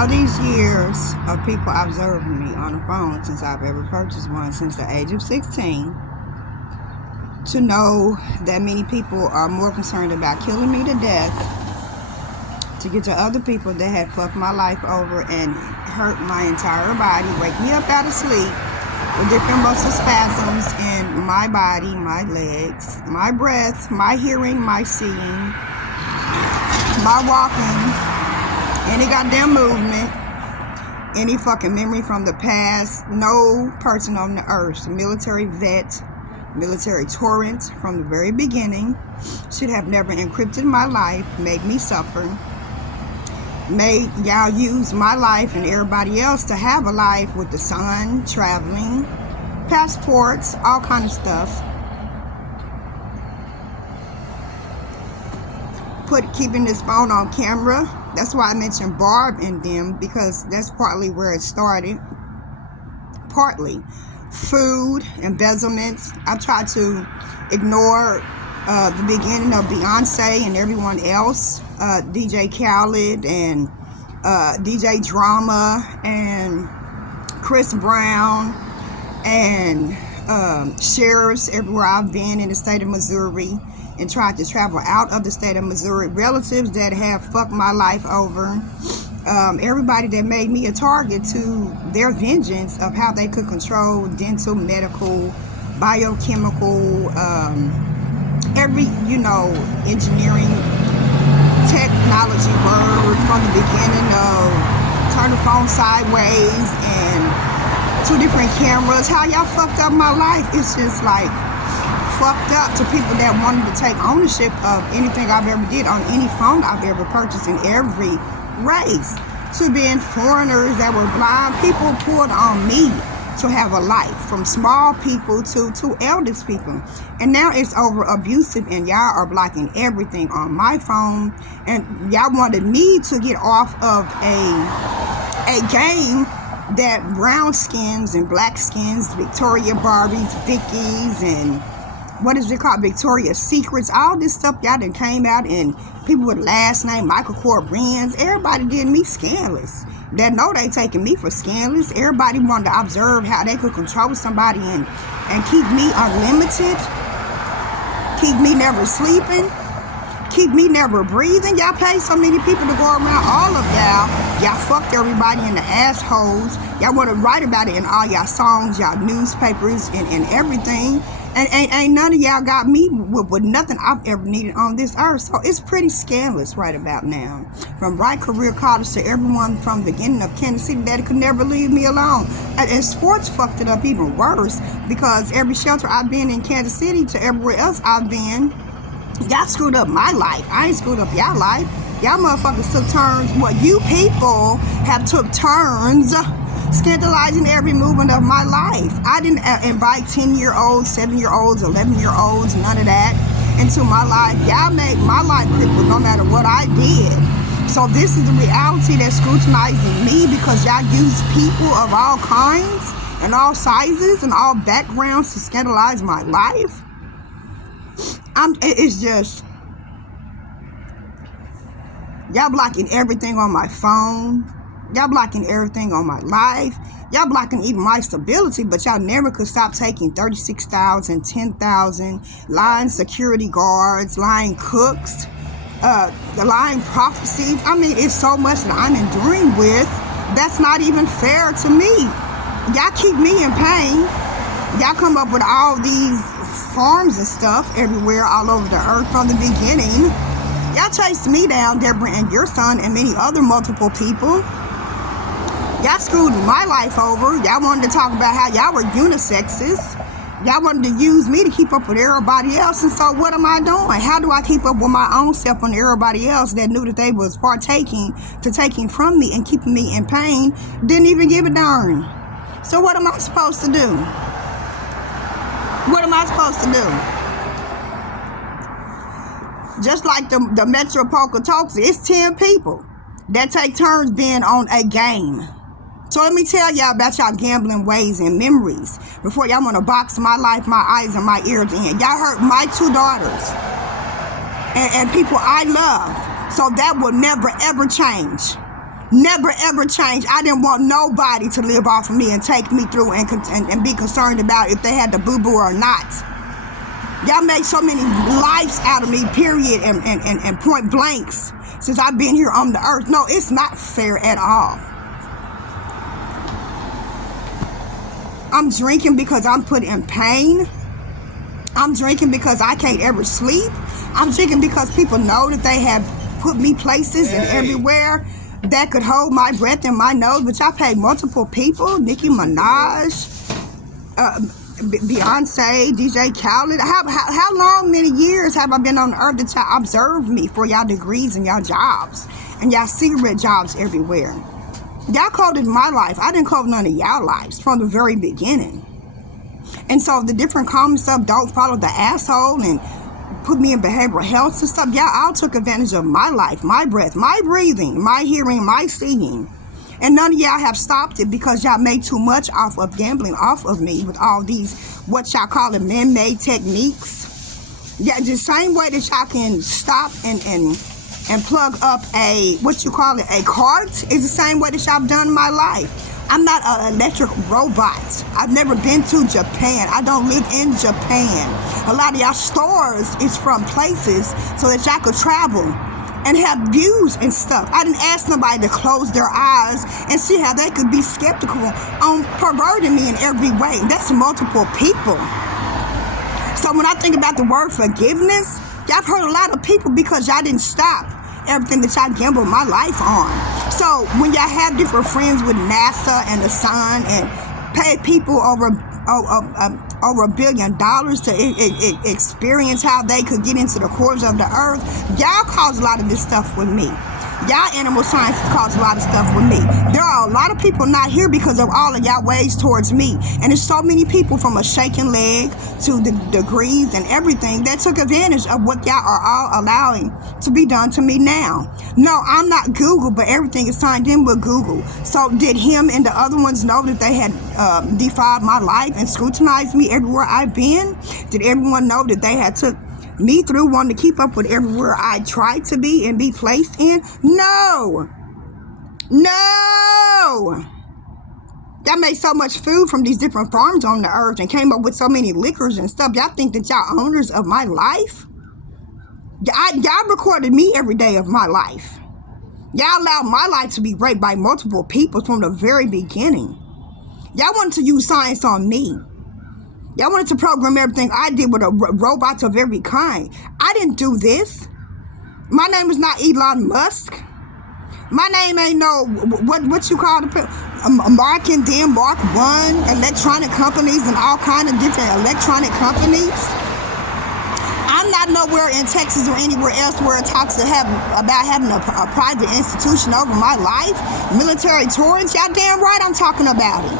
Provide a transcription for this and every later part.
all these years of people observing me on the phone since I've ever purchased one since the age of 16, to know that many people are more concerned about killing me to death to get to other people that had fucked my life over and hurt my entire body, wake me up out of sleep with different muscle spasms in my body, my legs, my breath, my hearing, my seeing, my walking, any goddamn movement, any fucking memory from the past. No person on the earth, military vet, military torrent from the very beginning, should have never encrypted my life, made me suffer, made y'all use my life and everybody else to have a life with the sun, traveling, passports, all kind of stuff. Keeping this phone on camera. That's why I mentioned Barb and them, because that's partly where it started. Partly. Food, embezzlements. I tried to ignore the beginning of Beyonce and everyone else. DJ Khaled and DJ Drama and Chris Brown and sheriffs everywhere I've been in the state of Missouri, and tried to travel out of the state of Missouri. Relatives that have fucked my life over. Everybody that made me a target to their vengeance of how they could control dental, medical, biochemical, every, engineering, technology word from the beginning of turn the phone sideways and 2 different cameras. How y'all fucked up my life. It's just like fucked up to people that wanted to take ownership of anything I've ever did on any phone I've ever purchased in every race, to being foreigners that were blind. People pulled on me to have a life, from small people to eldest people, and now it's over abusive, and y'all are blocking everything on my phone, and y'all wanted me to get off of a game that brown skins and black skins, Victoria Barbies, Vickies, and what is it called, Victoria's Secrets, all this stuff y'all done came out, and people with last name Michael Kors brands, everybody did me scandalous. That know they taking me for scandalous. Everybody wanted to observe how they could control somebody and keep me unlimited, keep me never sleeping, keep me never breathing. Y'all paid so many people to go around, all of y'all fucked everybody in the assholes. Y'all want to write about it in all y'all songs, y'all newspapers, and everything. And ain't none of y'all got me with nothing I've ever needed on this earth. So it's pretty scandalous right about now. From Right Career College to everyone from the beginning of Kansas City that could never leave me alone. And sports fucked it up even worse, because every shelter I've been in Kansas City to everywhere else I've been, y'all screwed up my life. I ain't screwed up y'all life. Y'all motherfuckers took turns. Well, you people have took turns scandalizing every movement of my life. I didn't invite 10-year-olds, 7-year-olds, 11-year-olds, none of that into my life. Y'all made my life crippled no matter what I did. So this is the reality that's scrutinizing me, because y'all use people of all kinds and all sizes and all backgrounds to scandalize my life. It's just, y'all blocking everything on my phone. Y'all blocking everything on my life. Y'all blocking even my stability, but y'all never could stop taking 36,000, 10,000, lying security guards, lying cooks, the lying prophecies. I mean, it's so much that I'm enduring with. That's not even fair to me. Y'all keep me in pain. Y'all come up with all these farms and stuff everywhere, all over the earth from the beginning. Y'all chased me down, Deborah and your son, and many other multiple people. Y'all screwed my life over. Y'all wanted to talk about how y'all were unisexes. Y'all wanted to use me to keep up with everybody else. And so what am I doing? How do I keep up with my own self when everybody else that knew that they was taking from me and keeping me in pain didn't even give a darn? So what am I supposed to do? What am I supposed to do? Just like the Metro Poker Talks, it's 10 people that take turns being on a game. So let me tell y'all about y'all gambling ways and memories before y'all want to box my life, my eyes, and my ears in. Y'all hurt my 2 daughters and people I love. So that will never, ever change. Never ever change. I didn't want nobody to live off of me and take me through and be concerned about if they had the boo-boo or not. Y'all made so many lives out of me, period, and point blanks since I've been here on the earth. No, it's not fair at all. I'm drinking because I'm put in pain. I'm drinking because I can't ever sleep. I'm drinking because people know that they have put me places and everywhere that could hold my breath in my nose, which I paid multiple people, Nicki Minaj, Beyonce, DJ Khaled. How long, many years have I been on the earth that y'all observed me for y'all degrees and y'all jobs and y'all cigarette jobs everywhere? Y'all coded my life. I didn't code none of y'all lives from the very beginning. And so the different comments of don't follow the asshole and put me in behavioral health and stuff, y'all all took advantage of my life, my breath, my breathing, my hearing, my seeing. And none of y'all have stopped it because y'all made too much off of gambling off of me with all these, what y'all call it, man-made techniques. Yeah, the same way that y'all can stop and plug up a, what you call it, a cart, is the same way that y'all done my life. I'm not an electric robot. I've never been to Japan. I don't live in Japan. A lot of y'all stores is from places so that y'all could travel and have views and stuff. I didn't ask nobody to close their eyes and see how they could be skeptical on perverting me in every way. That's multiple people. So when I think about the word forgiveness, y'all heard a lot of people because y'all didn't stop everything that y'all gambled my life on. So when y'all have different friends with NASA and the sun and pay people over $1 billion to experience how they could get into the cores of the earth, y'all cause a lot of this stuff with me. Y'all animal scientists cause a lot of stuff with me. There are a lot of people not here because of all of y'all ways towards me. And there's so many people from a shaking leg to the degrees and everything that took advantage of what y'all are all allowing to be done to me now. No, I'm not Google, but everything is signed in with Google. So did him and the other ones know that they had defiled my life and scrutinized me everywhere I've been? Did everyone know that they had took me through wanting to keep up with everywhere I tried to be and be placed in? No. Y'all made so much food from these different farms on the earth and came up with so many liquors and stuff. Y'all think that y'all owners of my life? Y'all recorded me every day of my life. Y'all allowed my life to be raped by multiple people from the very beginning. Y'all wanted to use science on me. Y'all wanted to program everything I did with robots of every kind. I didn't do this. My name is not Elon Musk. My name ain't no, what you call it, Mark and then Mark 1, electronic companies and all kind of different electronic companies. I'm not nowhere in Texas or anywhere else where it talks about having a private institution over my life. Military tourists, y'all damn right I'm talking about it.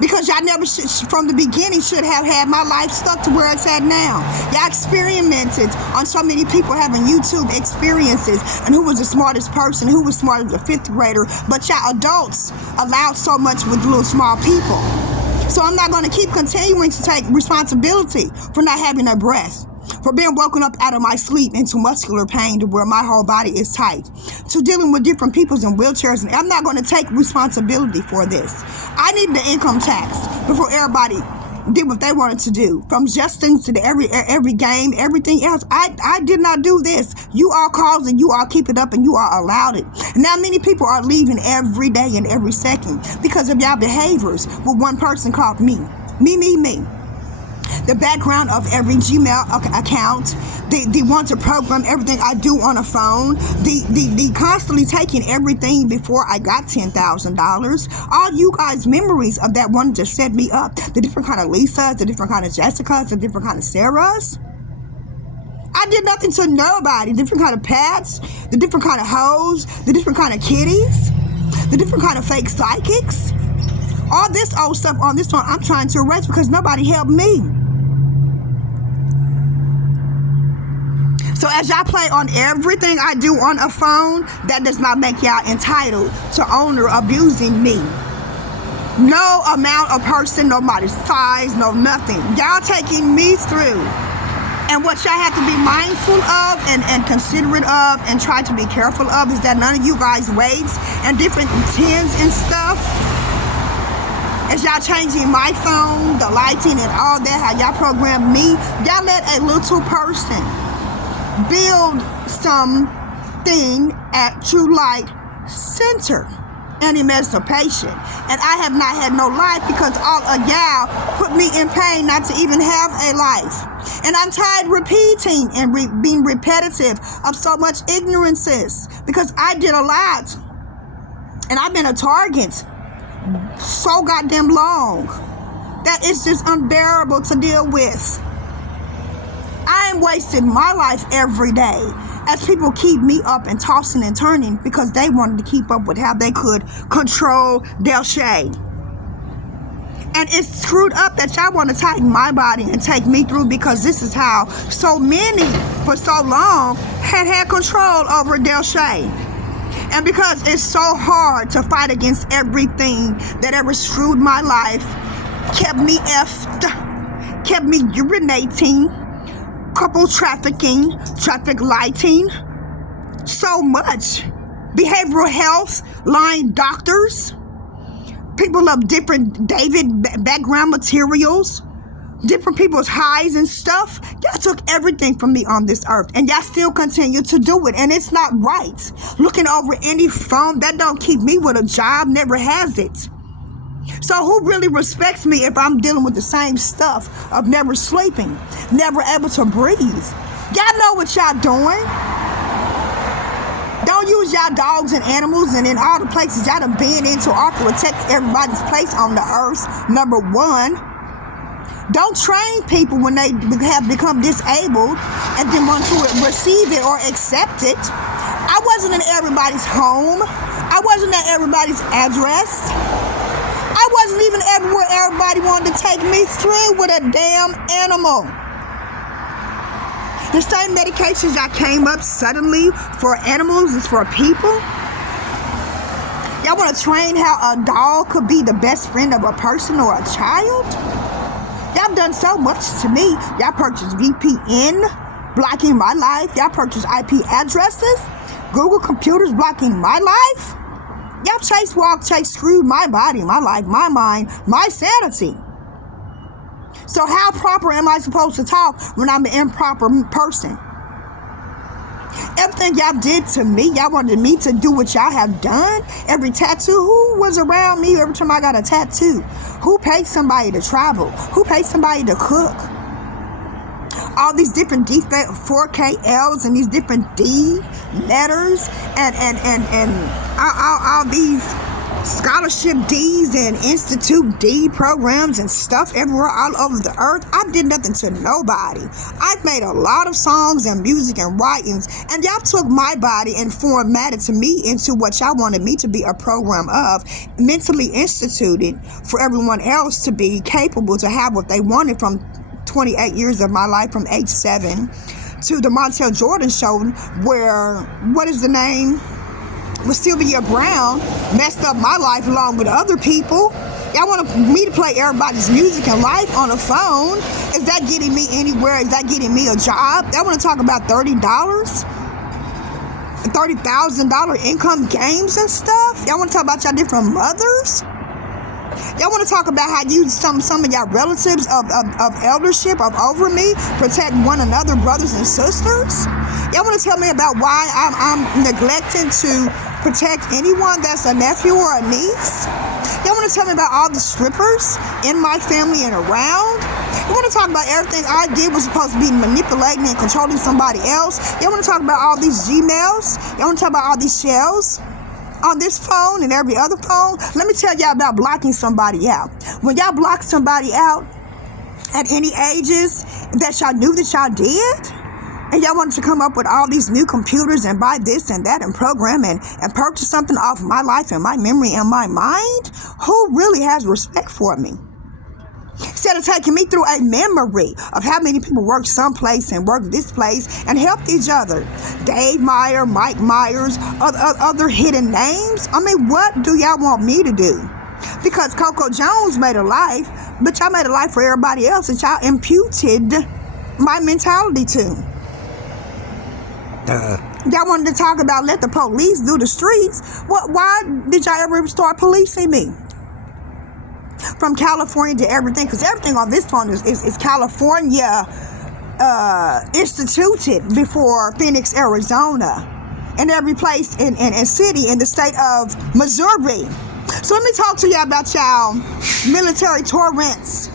Because y'all never from the beginning should have had my life stuck to where it's at now. Y'all experimented on so many people having YouTube experiences and who was the smartest person, who was smart as a 5th grader, but y'all adults allowed so much with little small people. So I'm not going to keep continuing to take responsibility for not having a breath, for being woken up out of my sleep into muscular pain to where my whole body is tight, to dealing with different peoples in wheelchairs. And I'm not going to take responsibility for this. I needed the income tax before everybody did what they wanted to do. From Justin to every game, everything else. I did not do this. You all caused it, you all keep it up, and you all allowed it. And now many people are leaving every day and every second because of y'all behaviors with one person called me. Me. The background of every Gmail account, they want to program everything I do on a phone, the constantly taking everything before I got $10,000. All you guys' memories of that wanted to set me up, the different kind of Lisas, the different kind of Jessicas, the different kind of Sarahs. I did nothing to nobody. Different kind of Pats, the different kind of hoes, the different kind of kitties, the different kind of fake psychics. All this old stuff on this phone I'm trying to erase because nobody helped me. So as y'all play on everything I do on a phone, that does not make y'all entitled to owner abusing me. No amount of person, nobody's size, no nothing. Y'all taking me through And what y'all have to be mindful of and considerate of and try to be careful of is that none of you guys weights and different tins and stuff. As y'all changing my phone, the lighting and all that, how y'all program me, y'all let a little person build something at True Light Center and emancipation, and I have not had no life because all of y'all put me in pain not to even have a life. And I'm tired repeating and being repetitive of so much ignorances because I did a lot, and I've been a target so goddamn long that it's just unbearable to deal with. I am wasting my life every day as people keep me up and tossing and turning because they wanted to keep up with how they could control their shade. And it's screwed up that y'all want to tighten my body and take me through because this is how so many for so long had control over their shade. And because it's so hard to fight against everything that ever screwed my life, kept me effed, kept me urinating, couple trafficking, traffic lighting, so much. Behavioral health, lying doctors, people of different background materials, different people's highs and stuff. Y'all took everything from me on this earth, and y'all still continue to do it, and it's not right. Looking over any phone, that don't keep me with a job, never has it. So who really respects me if I'm dealing with the same stuff of never sleeping, never able to breathe? Y'all know what y'all doing. Don't use y'all dogs and animals and in all the places y'all done been into or to protect everybody's place on the earth, number one. Don't train people when they have become disabled and then want to receive it or accept it. I wasn't in everybody's home. I wasn't at everybody's address. I wasn't even everywhere everybody wanted to take me through with a damn animal. The same medications that came up suddenly for animals is for people. Y'all want to train how a dog could be the best friend of a person or a child? Y'all done so much to me. Y'all purchased VPN, blocking my life. Y'all purchased IP addresses, Google computers blocking my life. Y'all chase, screwed my body, my life, my mind, my sanity. So how proper am I supposed to talk when I'm an improper person? Everything y'all did to me, y'all wanted me to do what y'all have done. Every tattoo, who was around me every time I got a tattoo? Who paid somebody to travel? Who paid somebody to cook? All these different defect 4KLs and these different D letters and all these scholarship D's and Institute D programs and stuff everywhere all over the earth. I did nothing to nobody. I've made a lot of songs and music and writings, and y'all took my body and formatted to me into what y'all wanted me to be a program of, mentally instituted for everyone else to be capable to have what they wanted from 28 years of my life, from age 7 to the Montel Jordan show, where, what is the name? With Sylvia Brown messed up my life along with other people. Y'all want me to play everybody's music and life on a phone? Is that getting me anywhere? Is that getting me a job? Y'all want to talk about $30? $30,000 income games and stuff? Y'all want to talk about y'all different mothers? Y'all want to talk about how you, some of y'all relatives of eldership, of over me, protect one another, brothers and sisters? Y'all want to tell me about why I'm neglecting to protect anyone that's a nephew or a niece? Y'all want to tell me about all the strippers in my family and around? You want to talk about everything I did was supposed to be manipulating and controlling somebody else? Y'all want to talk about all these Gmails? Y'all want to talk about all these shells on this phone and every other phone? Let me tell y'all about blocking somebody out. When y'all block somebody out at any ages that y'all knew that y'all did, and y'all wanted to come up with all these new computers and buy this and that and program and purchase something off my life and my memory and my mind, who really has respect for me? Instead of taking me through a memory of how many people work someplace and work this place and helped each other. Dave Meyer, Mike Myers, other hidden names. I mean, what do y'all want me to do? Because Coco Jones made a life, but y'all made a life for everybody else, and y'all imputed my mentality too. Y'all wanted to talk about let the police do the streets. Why did y'all ever start policing me? From California to everything, because everything on this phone is California instituted before Phoenix, Arizona, and every place in city in the state of Missouri. So let me talk to y'all about y'all military torrents.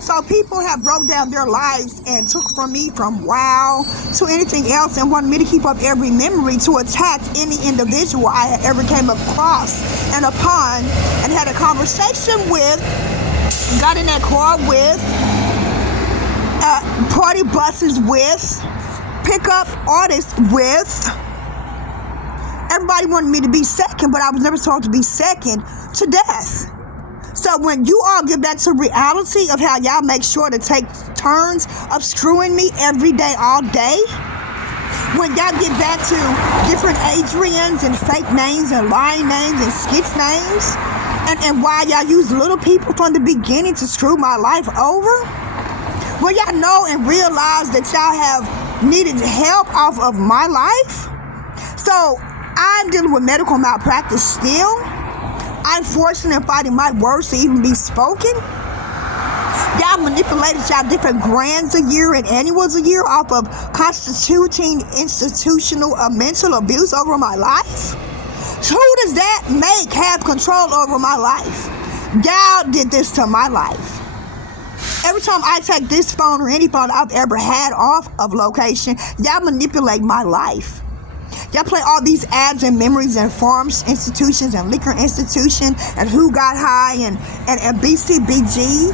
So people have broke down their lives and took from me from wow to anything else and wanted me to keep up every memory to attack any individual I had ever came across and upon and had a conversation with, got in that car with, party buses with, pickup artists with. Everybody wanted me to be second, but I was never told to be second to death. So when you all get back to reality of how y'all make sure to take turns of screwing me every day, all day, when y'all get back to different Adrians and fake names and lying names and skits names, and why y'all use little people from the beginning to screw my life over, when y'all know and realize that y'all have needed help off of my life. So I'm dealing with medical malpractice still. I'm forcing and fighting my words to even be spoken. Y'all manipulated y'all different grands a year and annuals a year off of constituting institutional mental abuse over my life. So who does that make have control over my life? Y'all did this to my life. Every time I take this phone or any phone I've ever had off of location, y'all manipulate my life. Y'all play all these ads and memories and farms institutions and liquor institution and who got high and BCBG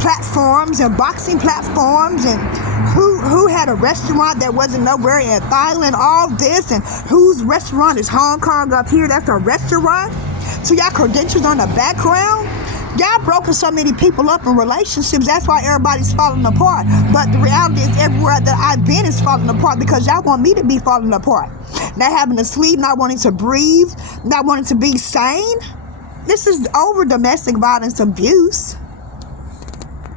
platforms and boxing platforms and who had a restaurant that wasn't nowhere in Thailand, all this, and whose restaurant is Hong Kong up here, that's a restaurant. So y'all credentials on the background. Y'all broken so many people up in relationships. That's why everybody's falling apart. But the reality is everywhere that I've been is falling apart because y'all want me to be falling apart. Not having to sleep, not wanting to breathe, not wanting to be sane. This is over domestic violence abuse.